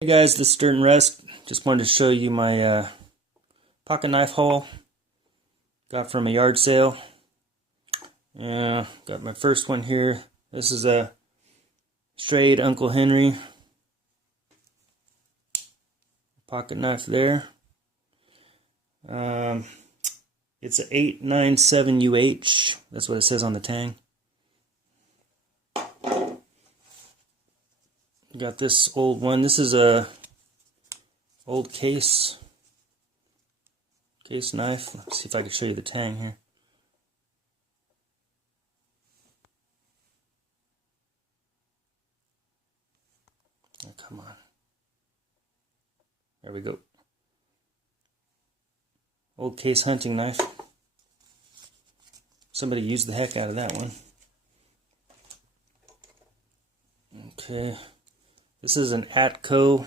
Hey guys, this is ℚ𝕠𝕔𝕜𝕚. Just wanted to show you my pocket knife haul. Got from a yard sale. Yeah, got my first one here. This is a straight Uncle Henry pocket knife there. It's a 897UH. That's what it says on the tang. Got this old one. This is a old case knife. Let's see if I can show you the tang here. Oh, come on. There we go. Old case hunting knife. Somebody used the heck out of that one. Okay. This is an ℚ𝕠𝕚𝕚